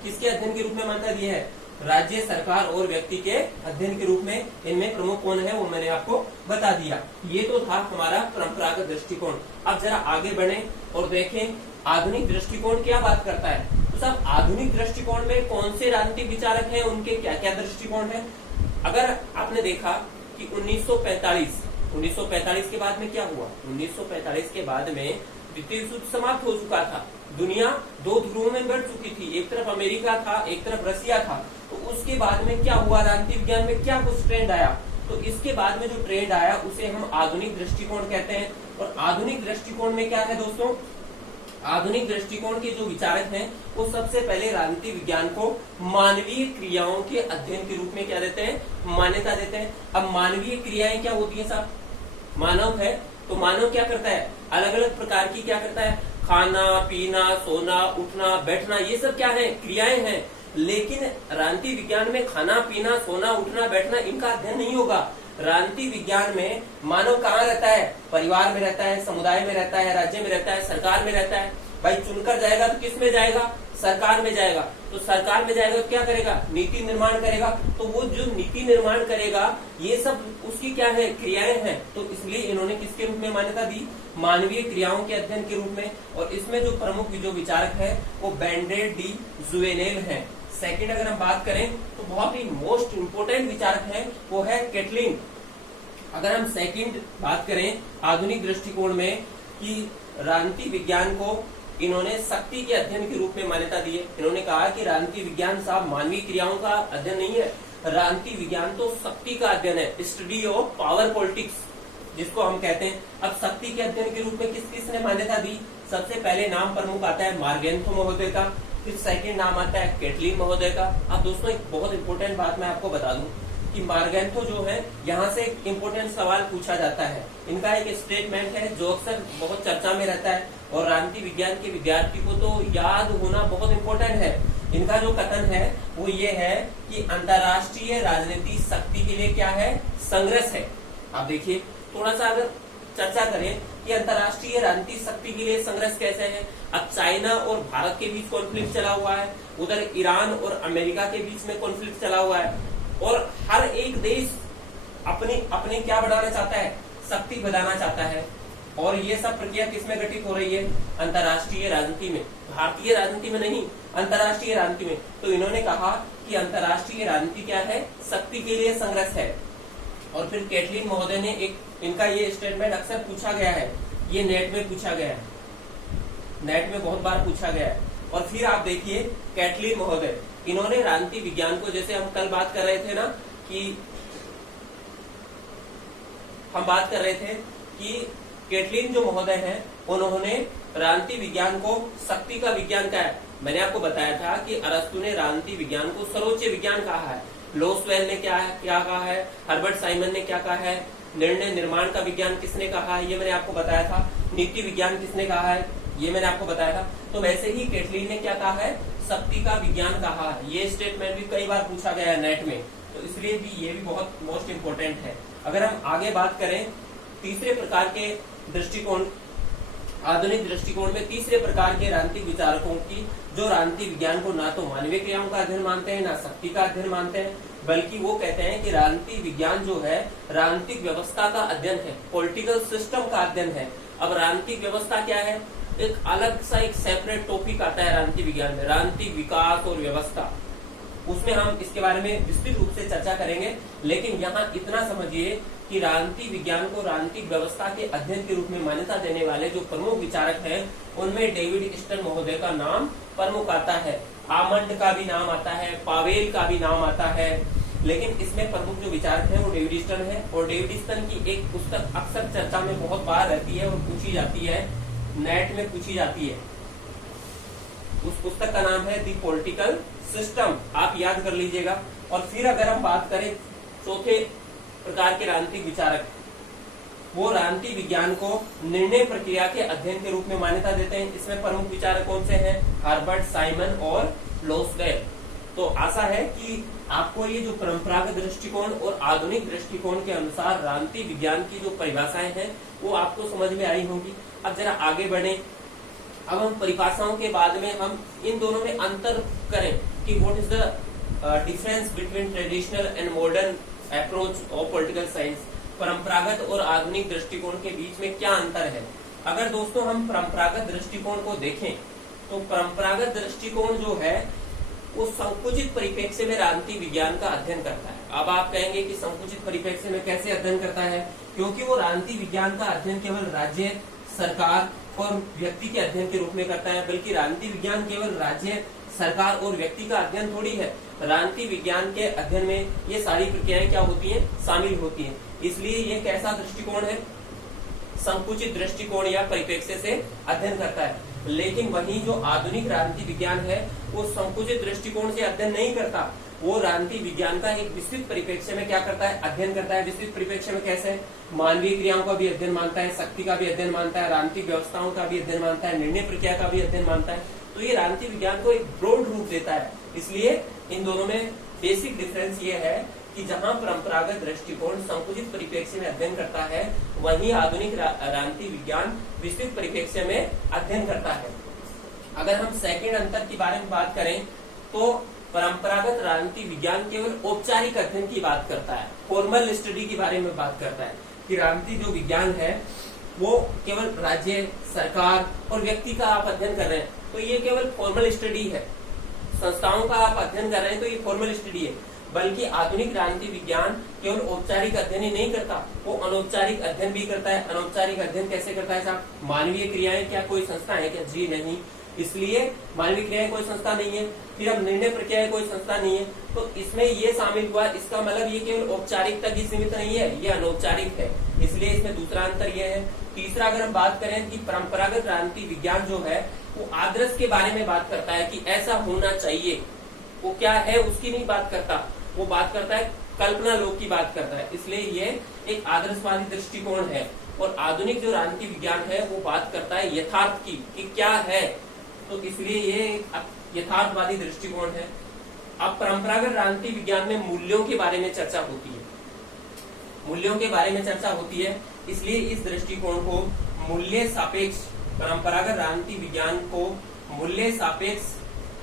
किसके अध्ययन के रूप में मान्यता दी है? राज्य, सरकार और व्यक्ति के अध्ययन के रूप में। इनमें प्रमुख कौन है वो मैंने आपको बता दिया। ये तो था हमारा परंपरागत दृष्टिकोण। अब जरा आगे बढ़े और देखें आधुनिक दृष्टिकोण क्या बात करता है। तो सब आधुनिक दृष्टिकोण में कौन से राजनीतिक विचारक हैं, उनके क्या क्या दृष्टिकोण है। अगर आपने देखा कि 1945 के बाद में क्या हुआ? 1945 के बाद में द्वितीय विश्व युद्ध समाप्त हो चुका था। दुनिया दो ध्रुवों में बढ़ चुकी थी, एक तरफ अमेरिका था, एक तरफ रसिया था। तो उसके बाद में क्या हुआ? राजनीति विज्ञान में क्या कुछ ट्रेंड आया? तो इसके बाद में जो ट्रेंड आया उसे हम आधुनिक दृष्टिकोण कहते हैं। और आधुनिक दृष्टिकोण में क्या है दोस्तों? आधुनिक दृष्टिकोण के जो विचारक हैं वो सबसे पहले राजनीति विज्ञान को मानवीय क्रियाओं के अध्ययन के रूप में क्या देते हैं? मान्यता देते हैं। अब मानवीय क्रियाएं क्या होती है साहब? मानव है तो मानव क्या करता है? अलग अलग प्रकार की क्या करता है? खाना, पीना, सोना, उठना, बैठना, ये सब क्या है? क्रियाएं हैं। लेकिन राजनीति विज्ञान में खाना, पीना, सोना, उठना, बैठना इनका अध्ययन नहीं होगा। राजनीति विज्ञान में मानव कहाँ रहता है? परिवार में रहता है, समुदाय में रहता है, राज्य में रहता है, सरकार में रहता है। भाई चुनकर जाएगा तो किस में जाएगा? सरकार में जाएगा। तो सरकार में जाएगा तो क्या करेगा? नीति निर्माण करेगा। तो वो जो नीति निर्माण करेगा ये सब उसकी क्या है? क्रियाएं हैं। तो इसलिए इन्होंने किसके रूप में मान्यता दी? मानवीय क्रियाओं के अध्ययन के रूप में। और इसमें जो प्रमुख जो विचारक है वो बेनेडिक्ट डी जुवेनेल है। सेकंड अगर हम बात करें तो बहुत ही मोस्ट इंपोर्टेंट विचारक है वो है कैटलिन। अगर हम सेकंड बात करें आधुनिक दृष्टिकोण में कि राजनीति विज्ञान को इन्होंने शक्ति के अध्ययन के रूप में मान्यता दी है। इन्होंने कहा कि राजनीति विज्ञान साहब मानवीय क्रियाओं का अध्ययन नहीं है, राजनीति विज्ञान तो शक्ति का अध्ययन है, स्टडी ऑफ पावर पॉलिटिक्स जिसको हम कहते हैं। अब शक्ति के अध्ययन के रूप में किस किस ने मान्यता दी? सबसे पहले नाम प्रमुख आता है मार्गेंथो महोदय का, फिर सेकंड नाम आता है कैटलिन महोदय का। अब दोस्तों एक बहुत इंपॉर्टेंट बात मैं आपको बता दूं कि मार्गेंथो जो है यहाँ से एक इम्पोर्टेंट सवाल पूछा जाता है। इनका एक स्टेटमेंट है जो अक्सर बहुत चर्चा में रहता है और राजनीति विज्ञान के विद्यार्थी को तो याद होना बहुत इम्पोर्टेंट है। इनका जो कथन है वो ये है कि अंतर्राष्ट्रीय राजनीति शक्ति के लिए क्या है? संघर्ष है। आप देखिए थोड़ा सा अगर चर्चा करें कि अंतर्राष्ट्रीय राजनीति शक्ति के लिए संघर्ष कैसे है। अब चाइना और भारत के बीच कॉन्फ्लिक्ट चला हुआ है, उधर ईरान और अमेरिका के बीच में कॉन्फ्लिक्ट चला हुआ है और हर एक देश अपने क्या बढ़ाना चाहता है? शक्ति बढ़ाना चाहता है। और ये सब प्रक्रिया किसमें घटित हो रही है? अंतर्राष्ट्रीय राजनीति में, भारतीय राजनीति में नहीं, अंतर्राष्ट्रीय राजनीति में। तो इन्होंने कहा कि अंतर्राष्ट्रीय राजनीति क्या है? शक्ति के लिए संघर्ष है। और फिर कैटलिन महोदय ने इनका ये स्टेटमेंट अक्सर पूछा गया है, ये नेट में पूछा गया है, नेट में बहुत बार पूछा गया है। और फिर आप देखिए कैटलिन महोदय, इन्होंने राजनीति विज्ञान को, जैसे हम कल बात कर रहे थे ना कि हम बात कर रहे थे कि कैटलिन जो महोदय हैं उन्होंने राजनीति विज्ञान को शक्ति का विज्ञान कहा है। मैंने आपको बताया था कि अरस्तु ने राजनीति विज्ञान को सर्वोच्च विज्ञान कहा है, लोसवेल ने क्या कहा है, हर्बर्ट साइमन ने क्या कहा है, निर्णय निर्माण का विज्ञान किसने कहा है, ये मैंने आपको बताया था, नीति विज्ञान किसने कहा है, ये मैंने आपको बताया था। तो वैसे ही कैटलिन ने क्या कहा है? शक्ति का विज्ञान कहा है। ये स्टेटमेंट भी कई बार पूछा गया है नेट में, तो इसलिए भी ये भी बहुत मोस्ट इम्पोर्टेंट है। अगर हम आगे बात करें तीसरे प्रकार के दृष्टिकोण, आधुनिक दृष्टिकोण में तीसरे प्रकार के राजनीतिक विचारकों की, जो राजनीति विज्ञान को ना तो मानवीय क्रियाओं का अध्ययन मानते हैं, ना शक्ति का अध्ययन मानते हैं, बल्कि वो कहते हैं कि राजनीति विज्ञान जो है राजनीतिक व्यवस्था का अध्ययन है, पॉलिटिकल सिस्टम का अध्ययन है। अब राजनीतिक व्यवस्था क्या है? एक अलग सा एक सेपरेट टॉपिक आता है राजनीति विज्ञान में, राजनीतिक विकास और व्यवस्था। उसमें हम इसके बारे में विस्तृत रूप से चर्चा करेंगे। लेकिन यहाँ इतना समझिए कि राजनीति विज्ञान को राजनीतिक व्यवस्था के अध्ययन के रूप में मान्यता देने वाले जो प्रमुख विचारक हैं उनमें डेविड स्टर्न महोदय का नाम प्रमुख आता है, आमंड का भी नाम आता है, पावेल का भी नाम आता है। लेकिन इसमें प्रमुख जो विचारक है वो डेविड स्टर्न है। और डेविड स्टर्न की एक पुस्तक अक्सर चर्चा में बहुत बार रहती है और पूछी जाती है, नेट में पूछी जाती है। उस पुस्तक का नाम है द पॉलिटिकल सिस्टम, आप याद कर लीजिएगा। और फिर अगर हम बात करें चौथे प्रकार के राजनीतिक विचारक, वो राजनीति विज्ञान को निर्णय प्रक्रिया के अध्ययन के रूप में मान्यता देते हैं। इसमें प्रमुख विचारक कौन से हैं? हर्बर्ट साइमन और लोसवेल। तो आशा है कि आपको ये जो परंपरागत दृष्टिकोण और आधुनिक दृष्टिकोण के अनुसार राजनीति विज्ञान की जो परिभाषाएं हैं वो आपको समझ में आई होंगी। अब जरा आगे बढ़े। अब हम परिभाषाओं के बाद में हम इन दोनों में अंतर करें कि what is the difference between traditional and modern approach of political science. परंपरागत और आधुनिक दृष्टिकोण के बीच में क्या अंतर है। अगर दोस्तों हम परंपरागत दृष्टिकोण को देखें तो परंपरागत दृष्टिकोण जो है वो संकुचित परिप्रेक्ष्य में राजनीति विज्ञान का अध्ययन करता है। अब आप कहेंगे कि संकुचित परिप्रेक्ष्य में कैसे अध्ययन करता है? क्योंकि वो राजनीति विज्ञान का अध्ययन केवल राज्य, सरकार और व्यक्ति के अध्ययन के रूप में करता है, बल्कि राजनीति विज्ञान केवल राज्य, सरकार और व्यक्ति का अध्ययन थोड़ी है। राजनीति विज्ञान के अध्ययन में ये सारी प्रक्रियाएं क्या होती हैं? शामिल होती हैं। इसलिए ये कैसा दृष्टिकोण है? संकुचित दृष्टिकोण या परिप्रेक्ष्य से अध्ययन करता है। लेकिन वहीं जो आधुनिक राजनीति विज्ञान है वो संकुचित दृष्टिकोण से अध्ययन नहीं करता। वो राजनीति विज्ञान का एक विस्तृत परिप्रेक्ष्य में क्या करता है? अध्ययन करता है। विस्तृत परिप्रेक्ष्य में कैसे? मानवीय क्रियाओं का भी अध्ययन मानता है, शक्ति का भी अध्ययन मानता है, राजनीतिक व्यवस्थाओं का भी अध्ययन मानता है, निर्णय प्रक्रिया का भी अध्ययन मानता है। तो ये राजनीति विज्ञान को एक ब्रॉड रूप देता है। इसलिए इन दोनों में बेसिक डिफरेंस ये है कि जहां परंपरागत दृष्टिकोण संकुचित परिप्रेक्ष्य में अध्ययन करता है, वहीं आधुनिक राजनीति विज्ञान विस्तृत परिप्रेक्ष्य में अध्ययन करता है। अगर हम सेकंड अंतर के बारे में बात करें तो परंपरागत राजनीति विज्ञान केवल औपचारिक अध्ययन की बात करता है, फॉर्मल स्टडी के बारे में बात करता है कि राजनीति जो विज्ञान है वो केवल राज्य, सरकार और व्यक्ति का आप अध्ययन कर रहे हैं तो ये केवल फॉर्मल स्टडी है। संस्थाओं का आप अध्ययन कर रहे हैं तो ये फॉर्मल स्टडी है। बल्कि आधुनिक राजनीति विज्ञान केवल औपचारिक अध्ययन ही नहीं करता, वो अनौपचारिक अध्ययन भी करता है। अनौपचारिक अध्ययन कैसे करता है साहब? मानवीय क्रियाएं क्या कोई संस्था है क्या? जी नहीं। इसलिए मानवीय क्रियाएं कोई संस्था नहीं है। फिर अब निर्णय प्रक्रियाएं कोई संस्था नहीं है, तो इसमें ये शामिल हुआ। इसका मतलब ये केवल औपचारिक तक ही सीमित नहीं है, ये अनौपचारिक है। इसलिए इसमें दूसरा अंतर यह है। तीसरा, अगर हम बात करें कि परंपरागत राजनीति विज्ञान जो है वो आदर्श के बारे में बात करता है कि ऐसा होना चाहिए, वो क्या है उसकी नहीं बात करता, वो बात करता है कल्पना लोक की बात करता है। इसलिए ये एक आदर्शवादी दृष्टिकोण है। और आधुनिक जो राजनीति विज्ञान है वो बात करता है यथार्थ की कि क्या है, तो इसलिए ये एक यथार्थवादी दृष्टिकोण है। अब परंपरागत राजनीति विज्ञान में मूल्यों के बारे में चर्चा होती है, मूल्यों के बारे में चर्चा होती है। इसलिए इस दृष्टिकोण को मूल्य सापेक्ष, परंपरागत राजनीति विज्ञान को मूल्य सापेक्ष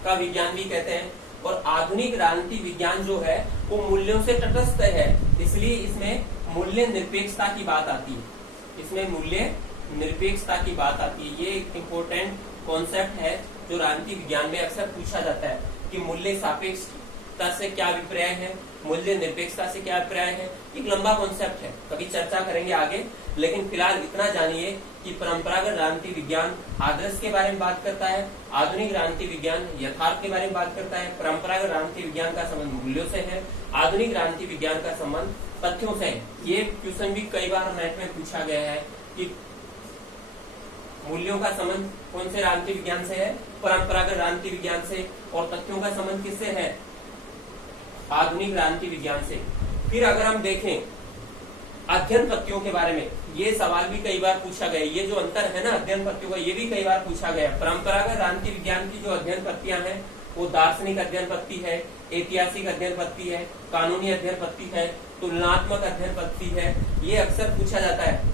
का विज्ञान भी कहते हैं। और आधुनिक राजनीति विज्ञान जो है वो मूल्यों से तटस्थ है, इसलिए इसमें मूल्य निरपेक्षता की बात आती है। इसमें मूल्य निरपेक्षता की बात आती है। ये एक इम्पोर्टेंट कॉन्सेप्ट है जो राजनीति विज्ञान में अक्सर पूछा जाता है कि मूल्य सापेक्षता से क्या अभिप्राय है, मूल्य निरपेक्षता से क्या अभिप्राय है। एक लंबा कॉन्सेप्ट है, कभी चर्चा करेंगे आगे। लेकिन फिलहाल इतना जानिए कि परंपरागत राजनीति विज्ञान आदर्श के बारे में बात करता है, आधुनिक राजनीति विज्ञान यथार्थ के बारे में बात करता है। परंपरागत राजनीति विज्ञान का संबंध मूल्यों से है, आधुनिक राजनीति विज्ञान का संबंध तथ्यों से है। ये क्वेश्चन भी कई बार नेट में पूछा गया है कि मूल्यों का संबंध कौन से राजनीति विज्ञान से है? परंपरागत राजनीति विज्ञान से। और तथ्यों का संबंध किससे है? आधुनिक राजनीति विज्ञान से। फिर अगर हम देखें अध्ययन पत्तियों के बारे में, ये सवाल भी कई बार पूछा गया। ये जो अंतर है ना अध्ययन पत्तियों का, ये भी कई बार पूछा गया। परंपरागत राजनीति विज्ञान की जो अध्ययन पत्तियां हैं वो दार्शनिक अध्ययन पत्ति है, ऐतिहासिक अध्ययन पत्ति है, कानूनी अध्ययन पत्ति है, तुलनात्मक अध्ययन पत्ति है, ये अक्सर पूछा जाता है।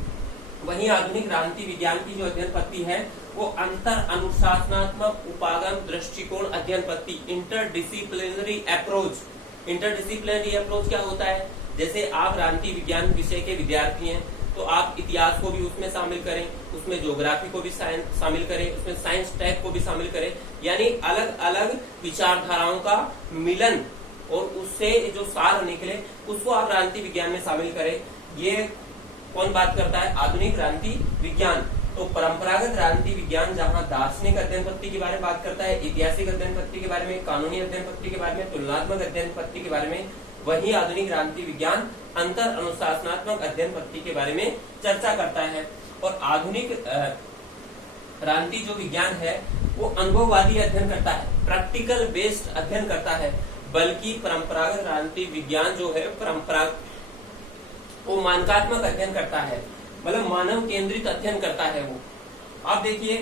वहीं आधुनिक राजनीति विज्ञान की जो अध्ययन पत्ति है वो अंतर अनुशासनात्मक उपागम दृष्टिकोण अध्ययन पत्ति, इंटरडिसिप्लिनरी अप्रोच। इंटरडिसिप्लिनरी अप्रोच क्या होता है? जैसे आप राजनीति विज्ञान विषय के विद्यार्थी हैं तो आप इतिहास को भी उसमें शामिल करें, उसमें ज्योग्राफी को भी शामिल करें, उसमें साइंस टैग को भी शामिल करें, यानी अलग अलग विचारधाराओं का मिलन और उससे जो सार निकले उसको आप राजनीति विज्ञान में शामिल करें। ये कौन बात करता है? आधुनिक राजनीति विज्ञान। तो परंपरागत राजनीति विज्ञान जहां दार्शनिक अध्ययन पत्ति के बारे में बात करता है, ऐतिहासिक अध्ययन पत्ति के बारे में, कानूनी अध्ययन पत्ति के बारे में, तुलनात्मक अध्ययन पत्ति के बारे में, वही आधुनिक राजनीति विज्ञान अंतर अनुशासनात्मक अध्ययन पत्ति के बारे में चर्चा करता है। और आधुनिक राजनीति जो विज्ञान है वो अनुभववादी अध्ययन करता है, प्रैक्टिकल बेस्ड अध्ययन करता है, बल्कि परंपरागत राजनीति विज्ञान जो है वो मानकात्मक अध्ययन करता है, मतलब मानव केंद्रित अध्ययन करता है। वो आप देखिए,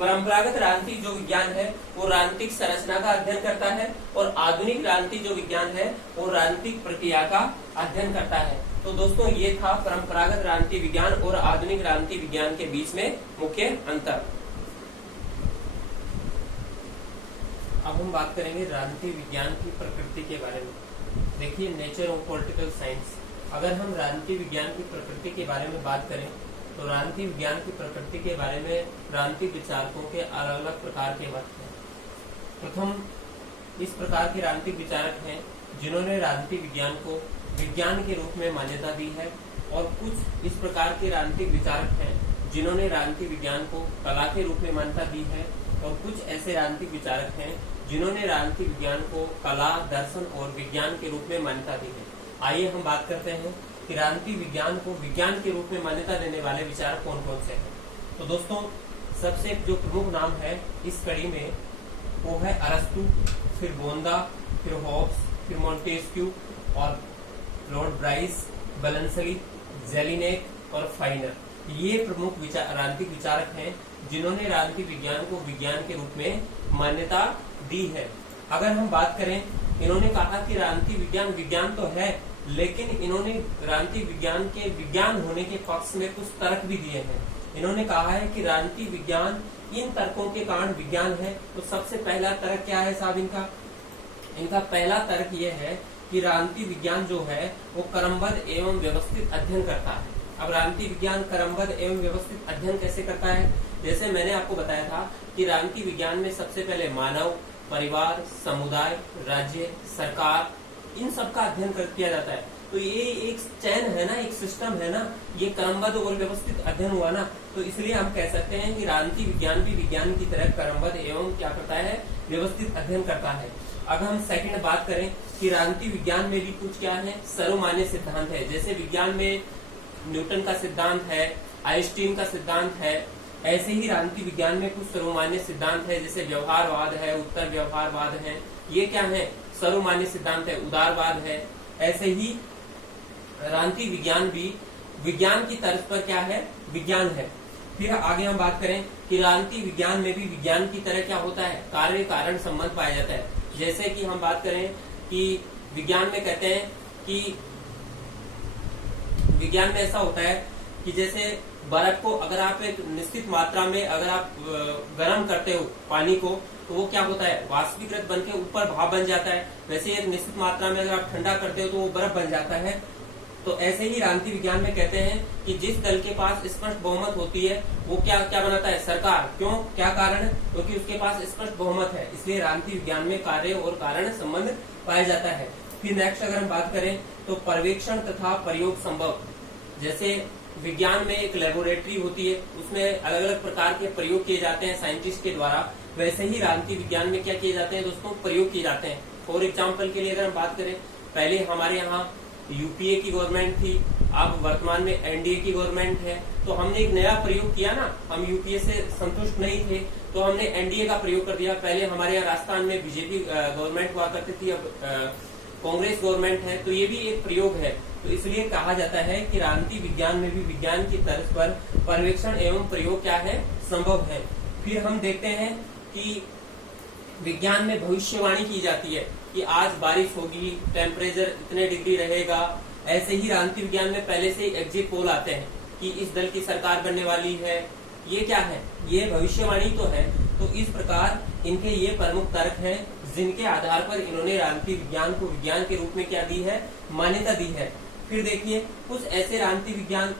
परंपरागत राजनीति जो विज्ञान है वो राजनीतिक संरचना का अध्ययन करता है, और आधुनिक राजनीति जो विज्ञान है वो राजनीतिक प्रक्रिया का अध्ययन करता है। तो दोस्तों ये था परंपरागत राजनीति विज्ञान और आधुनिक राजनीति विज्ञान के बीच में मुख्य अंतर। अब हम बात करेंगे राजनीति विज्ञान की प्रकृति के बारे में। देखिए, नेचर ऑफ पॉलिटिकल साइंस। अगर हम राजनीति विज्ञान की प्रकृति के बारे में बात करें तो राजनीति विज्ञान की प्रकृति के बारे में राजनीतिक विचारकों के अलग अलग प्रकार के मत हैं। प्रथम, इस प्रकार के राजनीतिक विचारक हैं जिन्होंने राजनीति विज्ञान को विज्ञान के रूप में मान्यता दी है, और कुछ इस प्रकार के राजनीतिक विचारक हैं जिन्होंने राजनीति विज्ञान को कला के रूप में मान्यता दी है, और कुछ ऐसे राजनीतिक विचारक हैं जिन्होंने राजनीति विज्ञान को कला, दर्शन और विज्ञान के रूप में मान्यता दी है। आइए हम बात करते हैं कि राजनीति विज्ञान को विज्ञान के रूप में मान्यता देने वाले विचारक कौन कौन से हैं। तो दोस्तों, सबसे जो प्रमुख नाम है इस कड़ी में वो है अरस्तु, फिर गोंदा, फिर हॉब्स, फिर मॉन्टेस्क्यू और लॉर्ड ब्राइस, बैलेंसली, जेलिनेक और फाइनर। ये प्रमुख राजनीतिक विचारक हैं जिन्होंने राजनीति विज्ञान को विज्ञान के रूप में मान्यता दी है। अगर हम बात करें, इन्होंने कहा कि राजनीति विज्ञान विज्ञान तो है, लेकिन इन्होंने राजनीति विज्ञान के विज्ञान होने के पक्ष में कुछ तर्क भी दिए हैं। इन्होंने कहा है कि राजनीति विज्ञान इन तर्कों के कारण विज्ञान है। तो सबसे पहला तर्क क्या है साहब इनका पहला तर्क ये है कि राजनीति विज्ञान जो है वो क्रमबद्ध एवं व्यवस्थित अध्ययन करता है। अब राजनीति विज्ञान क्रमबद्ध एवं व्यवस्थित अध्ययन कैसे करता है? जैसे मैंने आपको बताया था कि राजनीति विज्ञान में सबसे पहले मानव, परिवार, समुदाय, राज्य, सरकार, इन सब का अध्ययन किया जाता है। तो ये एक चैन है ना, एक सिस्टम है ना, ये क्रमबद्ध और व्यवस्थित अध्ययन हुआ ना। तो इसलिए हम कह सकते हैं कि राजनीति विज्ञान भी विज्ञान की तरह क्रमबद्ध एवं क्या करता है, व्यवस्थित अध्ययन करता है। अगर हम सेकंड बात करें कि राजनीति विज्ञान में भी कुछ क्या है, सर्वमान्य सिद्धांत है। जैसे विज्ञान में न्यूटन का सिद्धांत है, आइंस्टीन का सिद्धांत है, ऐसे ही राजनीति विज्ञान में कुछ सर्वमान्य सिद्धांत है, जैसे व्यवहारवाद है, उत्तर व्यवहारवाद है। ये क्या है? सर्वमान्य सिद्धांत है। उदारवाद है। ऐसे ही राजनीति विज्ञान भी विज्ञान की तर्ज पर क्या है, विज्ञान है। फिर आगे हम बात करें कि राजनीति विज्ञान में भी विज्ञान की तरह क्या होता है, कार्य कारण संबंध पाया जाता है। जैसे कि हम बात करें कि विज्ञान में कहते हैं कि विज्ञान में ऐसा होता है कि जैसे बर्फ को अगर आप एक निश्चित मात्रा में अगर आप गर्म करते हो पानी को, तो वो क्या होता है, वाष्पीकृत बन के ऊपर भाप बन जाता है। वैसे एक निश्चित मात्रा में अगर आप ठंडा करते हो तो वो बर्फ बन जाता है। तो ऐसे ही राजनीति विज्ञान में कहते हैं कि जिस दल के पास स्पष्ट बहुमत होती है वो क्या क्या बनाता है, सरकार। क्यों, क्या कारण है? क्योंकि उसके पास स्पष्ट बहुमत है। इसलिए राजनीति विज्ञान में कार्य और कारण संबंध पाया जाता है। फिर नेक्स्ट अगर हम बात करें तो पर्यवेक्षण तथा प्रयोग संभव। जैसे विज्ञान में एक लेबोरेटरी होती है, उसमें अलग अलग प्रकार के प्रयोग किए जाते हैं साइंटिस्ट के द्वारा। वैसे ही राजनीति विज्ञान में क्या किए जाते हैं दोस्तों, प्रयोग किए जाते हैं। फॉर एग्जाम्पल के लिए अगर हम बात करें, पहले हमारे यहाँ यूपीए की गवर्नमेंट थी, अब वर्तमान में एनडीए की गवर्नमेंट है। तो हमने एक नया प्रयोग किया ना, हम यूपीए से संतुष्ट नहीं थे तो हमने एनडीए का प्रयोग कर दिया। पहले हमारे यहाँ राजस्थान में बीजेपी गवर्नमेंट हुआ करती थी, अब कांग्रेस गवर्नमेंट है। तो ये भी एक प्रयोग है। तो इसलिए कहा जाता है कि राजनीति विज्ञान में भी विज्ञान की तर्ज पर पर्यवेक्षण एवं प्रयोग क्या है, संभव है। फिर हम देखते हैं कि विज्ञान में भविष्यवाणी की जाती है कि आज बारिश होगी, टेम्परेचर इतने डिग्री रहेगा। ऐसे ही राजनीति विज्ञान में पहले से ही एग्जिट पोल आते हैं कि इस दल की सरकार बनने वाली है। ये क्या है, ये भविष्यवाणी तो है। तो इस प्रकार इनके ये प्रमुख तर्क हैं जिनके आधार पर इन्होंने राजनीति विज्ञान को विज्ञान के रूप में क्या दी है, मान्यता दी है। फिर देखिए, कुछ ऐसे राजनीति विज्ञान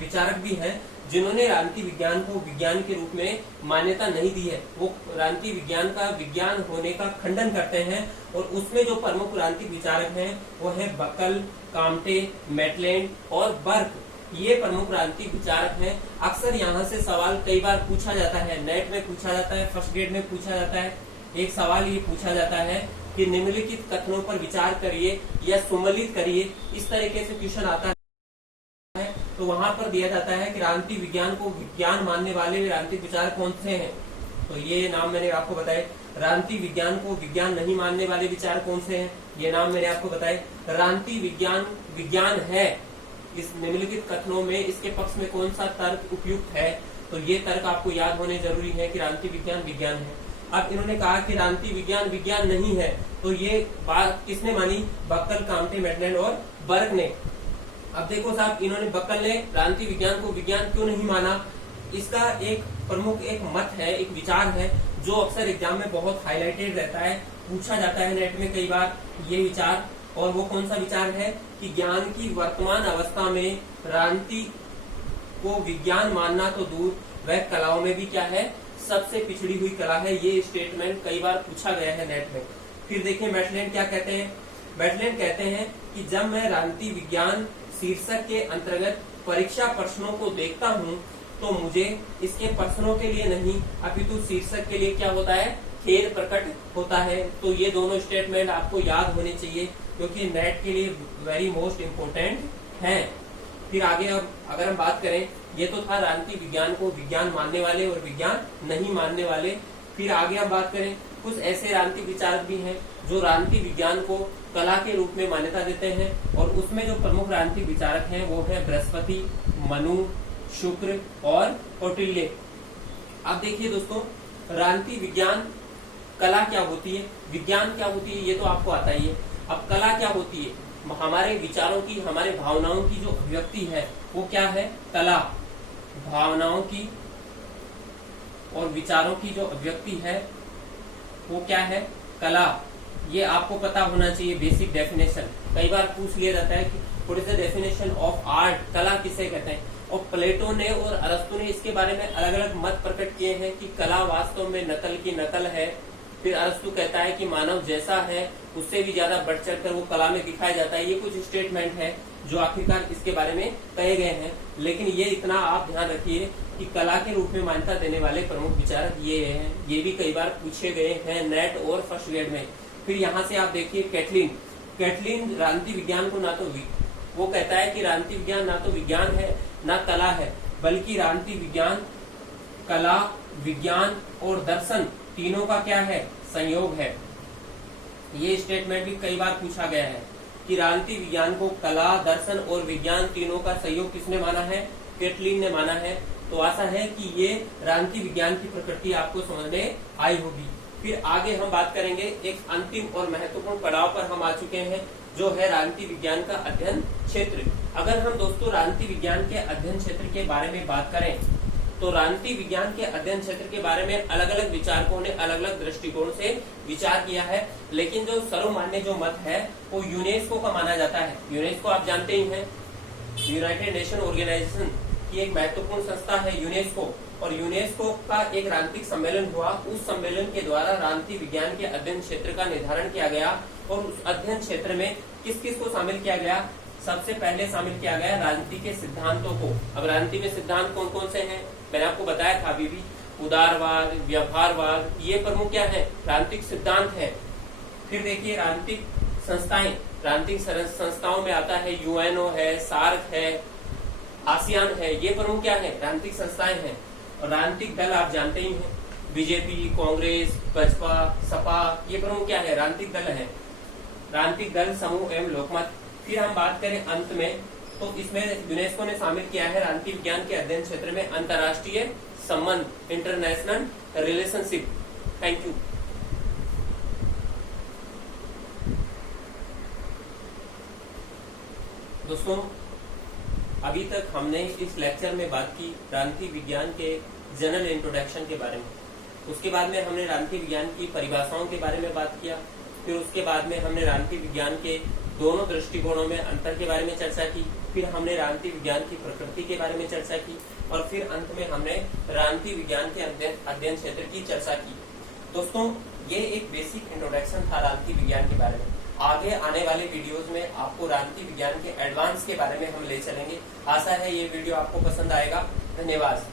विचारक भी हैं जिन्होंने राजनीति विज्ञान को विज्ञान के रूप में मान्यता नहीं दी है। वो राजनीति विज्ञान का विज्ञान होने का खंडन करते हैं। और उसमें जो प्रमुख राजनीतिक विचारक हैं वो है बकल, काम्टे, मैटलैंड और बर्क। ये प्रमुख राजनीतिक विचारक हैं। अक्सर यहाँ से सवाल कई बार पूछा जाता है, नेट में पूछा जाता है, फर्स्ट ग्रेड में पूछा जाता है। एक सवाल ये पूछा जाता है कि निम्नलिखित कथनों पर विचार करिए या सुमेलित करिए। इस तरीके से क्वेश्चन आता है। तो तो वहां पर दिया जाता है कि राजनीति विज्ञान को विज्ञान मानने वाले राजनीतिक विचार कौन से हैं। तो ये नाम मैंने आपको बताए। राजनीति विज्ञान को विज्ञान नहीं मानने वाले विचार कौन से हैं, ये नाम मैंने आपको बताए। राजनीति विज्ञान विज्ञान है, इस निम्नलिखित कथनों में इसके पक्ष में कौन सा तर्क उपयुक्त है, तो ये तर्क आपको याद होने जरूरी है कि राजनीति विज्ञान विज्ञान है। अब इन्होंने कहा कि राजनीति विज्ञान विज्ञान नहीं है, तो ये बात किसने मानी, बक्कल, काम्टे, मैटलैंड और बर्ग ने। अब देखो साहब, इन्होंने बक्कल ने राजनीति विज्ञान को विज्ञान क्यों नहीं माना, इसका एक प्रमुख एक मत है, एक विचार है जो अक्सर एग्जाम में बहुत हाईलाइटेड रहता है, पूछा जाता है नेट में कई बार ये विचार। और वो कौन सा विचार है कि ज्ञान की वर्तमान अवस्था में राजनीति को विज्ञान मानना तो दूर, वह कलाओं में भी क्या है, सबसे पिछड़ी हुई कला है। ये स्टेटमेंट कई बार पूछा गया है नेट में। फिर देखिए मैटलैंड क्या कहते हैं। मैटलैंड कहते हैं कि जब मैं राजनीति विज्ञान शीर्षक के अंतर्गत परीक्षा प्रश्नों को देखता हूँ तो मुझे इसके प्रश्नों के लिए नहीं अपितु शीर्षक के लिए क्या होता है, खेद प्रकट होता है। तो ये दोनों स्टेटमेंट आपको याद होने चाहिए क्योंकि नेट के लिए वेरी मोस्ट इम्पोर्टेंट है। फिर आगे अब अगर हम बात करें, ये तो था राजनीति विज्ञान को विज्ञान मानने वाले और विज्ञान नहीं मानने वाले। फिर आगे हम बात करें, कुछ ऐसे राजनीतिक विचारक भी हैं जो राजनीति विज्ञान को कला के रूप में मान्यता देते हैं, और उसमें जो प्रमुख राजनीतिक विचारक हैं वो है बृहस्पति, मनु, शुक्र और कौटिल्य। अब देखिए दोस्तों, राजनीति विज्ञान कला क्या होती है, विज्ञान क्या होती है, ये तो आपको आता ही है। अब कला क्या होती है, हमारे विचारों की, हमारे भावनाओं की जो अभिव्यक्ति है वो क्या है, कला। भावनाओं की और विचारों की जो अभिव्यक्ति है वो क्या है, कला। ये आपको पता होना चाहिए, बेसिक डेफिनेशन। कई बार पूछ लिया जाता है कि what is the definition of art, कला किसे कहते हैं। और प्लेटो ने और अरस्तु ने इसके बारे में अलग अलग मत प्रकट किए हैं कि कला वास्तव में नकल की नकल है। फिर अरस्तु कहता है कि मानव जैसा है उससे भी ज्यादा बढ़ चढ़ कर वो कला में दिखाया जाता है। ये कुछ स्टेटमेंट है जो आखिरकार इसके बारे में कहे गए हैं। लेकिन ये इतना आप ध्यान रखिए कि कला के रूप में मान्यता देने वाले प्रमुख विचारक ये हैं। ये भी कई बार पूछे गए हैं नेट और फर्स्ट ग्रेड में। फिर यहाँ से आप देखिए कैटलिन राजनीति विज्ञान को ना तो वो कहता है कि राजनीति विज्ञान ना तो विज्ञान है ना कला है, बल्कि राजनीति विज्ञान कला, विज्ञान और दर्शन तीनों का क्या है, संयोग है। ये स्टेटमेंट भी कई बार पूछा गया है कि राजनीति विज्ञान को कला, दर्शन और विज्ञान तीनों का संयोग किसने माना है, कैटलिन ने माना है। तो आशा है कि ये राजनीति विज्ञान की प्रकृति आपको समझ में आई होगी। फिर आगे हम बात करेंगे, एक अंतिम और महत्वपूर्ण पड़ाव पर हम आ चुके हैं जो है राजनीति विज्ञान का अध्ययन क्षेत्र। अगर हम दोस्तों राजनीति विज्ञान के अध्ययन क्षेत्र के बारे में बात करें तो राजनीति विज्ञान के अध्ययन क्षेत्र के बारे में अलग अलग विचारकों ने अलग अलग दृष्टिकोण से विचार किया है। लेकिन जो सर्वमान्य जो मत है वो यूनेस्को का माना जाता है। यूनेस्को आप जानते ही हैं, यूनाइटेड नेशन ऑर्गेनाइजेशन की एक महत्वपूर्ण संस्था है यूनेस्को। और यूनेस्को का एक राजनीतिक सम्मेलन हुआ, उस सम्मेलन के द्वारा राजनीति विज्ञान के अध्ययन क्षेत्र का निर्धारण किया गया। और उस अध्ययन क्षेत्र में किस किस को शामिल किया गया, सबसे पहले शामिल किया गया राजनीति के सिद्धांतों को। अब राजनीति में सिद्धांत कौन कौन से हैं, मैंने आपको बताया था अभी भी, उदारवाद, व्यवहारवाद, ये प्रमुख क्या है, राजनीतिक सिद्धांत है। फिर देखिए राजनीतिक संस्थाएं, राजनीतिक संस्थाओं में आता है यूएनओ है, सार्क है, आसियान है, ये प्रमुख क्या है, राजनीतिक संस्थाएं हैं। और राजनीतिक दल आप जानते ही हैं, बीजेपी, कांग्रेस, भाजपा, सपा, ये प्रमुख क्या है, राजनीतिक दल है। राजनीतिक दल, समूह एवं लोकमत। फिर हम बात करें अंत में, तो इसमें यूनेस्को ने शामिल किया है राजनीति विज्ञान के अध्ययन क्षेत्र में अंतर्राष्ट्रीय संबंध, इंटरनेशनल रिलेशनशिप। Thank you. दोस्तों, अभी तक हमने इस लेक्चर में बात की राजनीति विज्ञान के जनरल इंट्रोडक्शन के बारे में। उसके बाद में हमने राजनीति विज्ञान की परिभाषाओं के बारे में बात किया। फिर उसके बाद में हमने राजनीति विज्ञान के दोनों दृष्टिकोणों में अंतर के बारे में चर्चा की। फिर हमने राजनीति विज्ञान की प्रकृति के बारे में चर्चा की। और फिर अंत में हमने राजनीति विज्ञान के अध्ययन क्षेत्र की चर्चा की। दोस्तों, ये एक बेसिक इंट्रोडक्शन था राजनीति विज्ञान के बारे में। आगे आने वाले वीडियोस में आपको राजनीति विज्ञान के एडवांस के बारे में हम ले चलेंगे। आशा है ये वीडियो आपको पसंद आएगा। धन्यवाद।